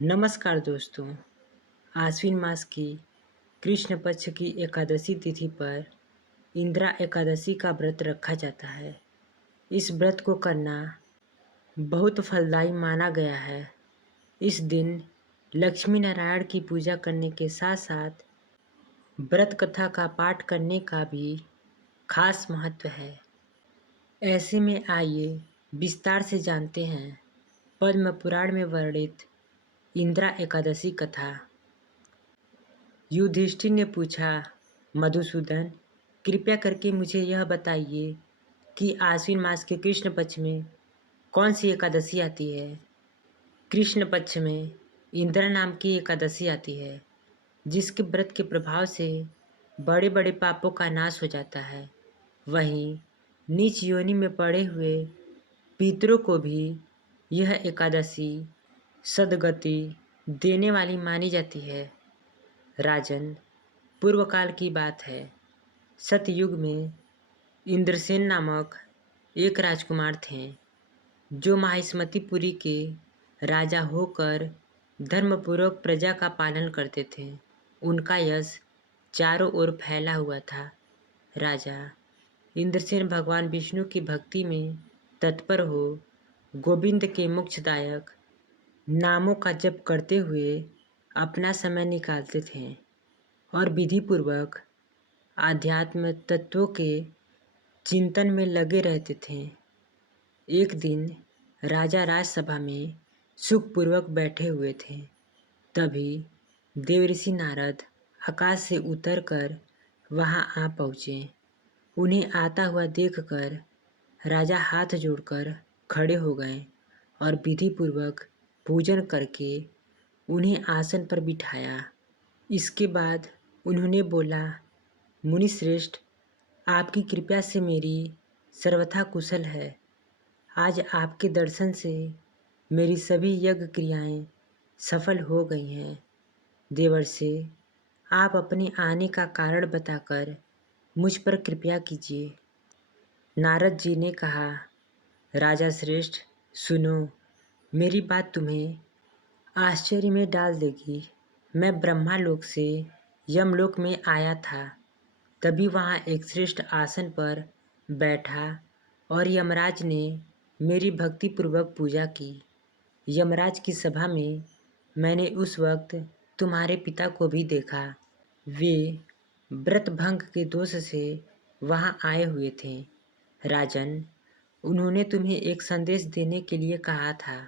नमस्कार दोस्तों। आश्विन मास की कृष्ण पक्ष की एकादशी तिथि पर इंदिरा एकादशी का व्रत रखा जाता है। इस व्रत को करना बहुत फलदायी माना गया है। इस दिन लक्ष्मी नारायण की पूजा करने के साथ साथ व्रत कथा का पाठ करने का भी खास महत्व है। ऐसे में आइए विस्तार से जानते हैं पद्म पुराण में वर्णित इंदिरा एकादशी कथा। युधिष्ठिर ने पूछा, मधुसूदन, कृपया करके मुझे यह बताइए कि आश्विन मास के कृष्ण पक्ष में कौन सी एकादशी आती है। कृष्ण पक्ष में इंदिरा नाम की एकादशी आती है, जिसके व्रत के प्रभाव से बड़े बड़े पापों का नाश हो जाता है। वहीं नीच योनि में पड़े हुए पितरों को भी यह एकादशी सद्गति देने वाली मानी जाती है। राजन, पूर्व काल की बात है। सतयुग में इंद्रसेन नामक एक राजकुमार थे, जो माहिष्मतिपुरी के राजा होकर धर्मपूर्वक प्रजा का पालन करते थे। उनका यश चारों ओर फैला हुआ था। राजा इंद्रसेन भगवान विष्णु की भक्ति में तत्पर हो गोविंद के मोक्षदायक नामों का जप करते हुए अपना समय निकालते थे और विधिपूर्वक आध्यात्म तत्वों के चिंतन में लगे रहते थे। एक दिन राजा राजसभा में सुखपूर्वक बैठे हुए थे। तभी देवऋषि नारद आकाश से उतरकर वहां आ पहुँचे। उन्हें आता हुआ देखकर राजा हाथ जोड़कर खड़े हो गए और विधिपूर्वक पूजन करके उन्हें आसन पर बिठाया। इसके बाद उन्होंने बोला, मुनिश्रेष्ठ, आपकी कृपा से मेरी सर्वथा कुशल है। आज आपके दर्शन से मेरी सभी यज्ञ क्रियाएं सफल हो गई हैं। देवर्षि, आप अपने आने का कारण बताकर मुझ पर कृपया कीजिए। नारद जी ने कहा, राजा श्रेष्ठ, सुनो, मेरी बात तुम्हें आश्चर्य में डाल देगी। मैं ब्रह्मालोक से यमलोक में आया था। तभी वहाँ एक श्रेष्ठ आसन पर बैठा और यमराज ने मेरी भक्तिपूर्वक पूजा की। यमराज की सभा में मैंने उस वक्त तुम्हारे पिता को भी देखा। वे व्रत भंग के दोष से वहाँ आए हुए थे। राजन, उन्होंने तुम्हें एक संदेश देने के लिए कहा था,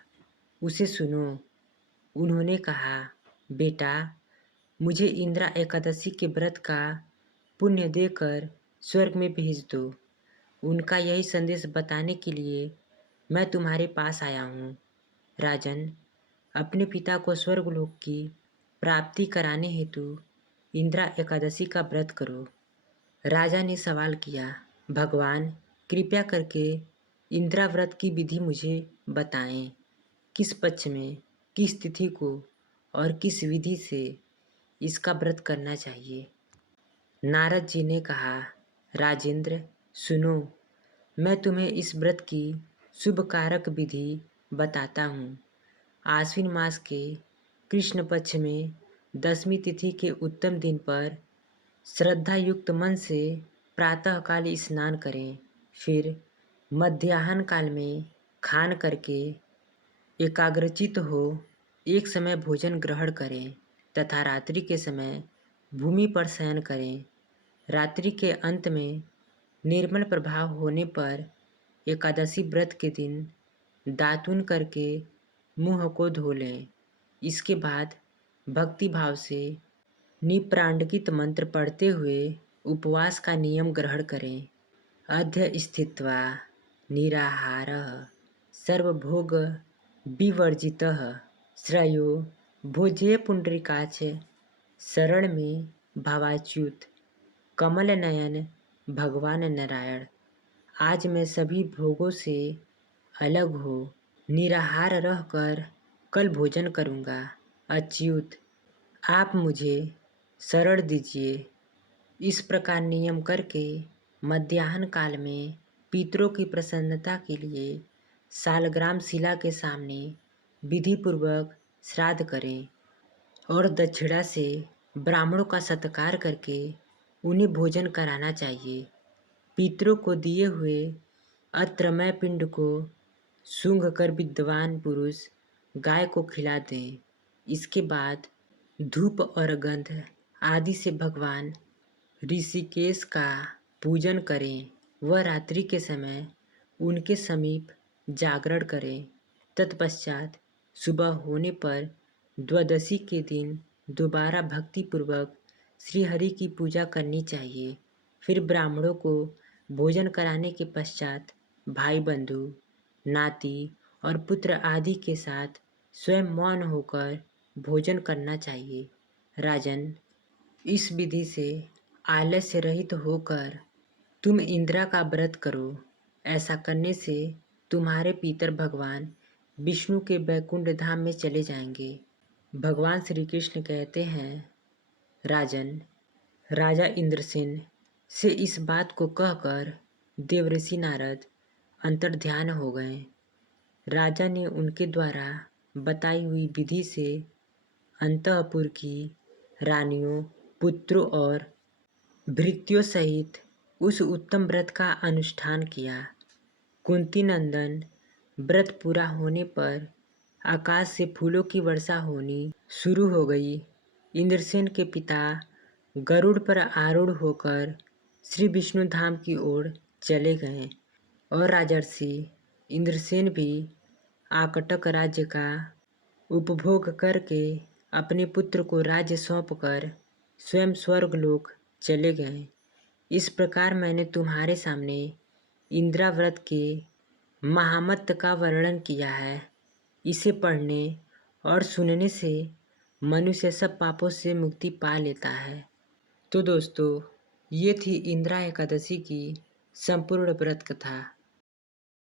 उसे सुनो। उन्होंने कहा, बेटा, मुझे इंदिरा एकादशी के व्रत का पुण्य देकर स्वर्ग में भेज दो। उनका यही संदेश बताने के लिए मैं तुम्हारे पास आया हूँ। राजन, अपने पिता को स्वर्गलोक की प्राप्ति कराने हेतु इंदिरा एकादशी का व्रत करो। राजा ने सवाल किया, भगवान, कृपया करके इंदिरा व्रत की विधि मुझे बताएं। किस पक्ष में, किस तिथि को और किस विधि से इसका व्रत करना चाहिए। नारद जी ने कहा, राजेंद्र, सुनो, मैं तुम्हें इस व्रत की शुभ कारक विधि बताता हूँ। आश्विन मास के कृष्ण पक्ष में दशमी तिथि के उत्तम दिन पर श्रद्धा युक्त मन से प्रातःकाल स्नान करें। फिर मध्याह्न काल में खान करके एकाग्रचित हो एक समय भोजन ग्रहण करें तथा रात्रि के समय भूमि पर शयन करें। रात्रि के अंत में निर्मल प्रभाव होने पर एकादशी व्रत के दिन दातुन करके मुंह को धो लें। इसके बाद भक्ति भाव से निप्रांडकित मंत्र पढ़ते हुए उपवास का नियम ग्रहण करें। अध्य स्थित्वा निराहारः सर्वभोग विवर्जितः श्रेयो भोज्ये पुंडरीकाच शरण में भावाच्युत कमल नयन भगवान नारायण। आज मैं सभी भोगों से अलग हो निराहार रहकर कल भोजन करूँगा। अच्युत, आप मुझे शरण दीजिए। इस प्रकार नियम करके मध्याह्न काल में पितरों की प्रसन्नता के लिए सालग्राम शिला के सामने विधिपूर्वक श्राद्ध करें और दक्षिणा से ब्राह्मणों का सत्कार करके उन्हें भोजन कराना चाहिए। पितरों को दिए हुए अत्रमय पिंड को सूंघ कर विद्वान पुरुष गाय को खिला दें। इसके बाद धूप और गंध आदि से भगवान ऋषिकेश का पूजन करें व रात्रि के समय उनके समीप जागरण करें। तत्पश्चात सुबह होने पर द्वादशी के दिन दोबारा भक्तिपूर्वक श्रीहरि की पूजा करनी चाहिए। फिर ब्राह्मणों को भोजन कराने के पश्चात भाई बंधु, नाती और पुत्र आदि के साथ स्वयं मौन होकर भोजन करना चाहिए। राजन, इस विधि से आलस्य रहित होकर तुम इंदिरा का व्रत करो। ऐसा करने से तुम्हारे पितर भगवान विष्णु के वैकुंठ धाम में चले जाएंगे। भगवान श्री कृष्ण कहते हैं, राजन, राजा इंद्रसेन से इस बात को कहकर देवऋषि नारद अंतर्ध्यान हो गए। राजा ने उनके द्वारा बताई हुई विधि से अंतःपुर की रानियों, पुत्रों और भृत्यों सहित उस उत्तम व्रत का अनुष्ठान किया। कुंती नंदन, व्रत पूरा होने पर आकाश से फूलों की वर्षा होनी शुरू हो गई। इंद्रसेन के पिता गरुड़ पर आरूढ़ होकर श्री विष्णु धाम की ओर चले गए और राजर्षि इंद्रसेन भी आकटक राज्य का उपभोग करके अपने पुत्र को राज्य सौंपकर स्वयं स्वर्गलोक चले गए। इस प्रकार मैंने तुम्हारे सामने इंदिरा व्रत के महामत्त का वर्णन किया है। इसे पढ़ने और सुनने से मनुष्य सब पापों से मुक्ति पा लेता है। तो दोस्तों, ये थी इंदिरा एकादशी की संपूर्ण व्रत कथा।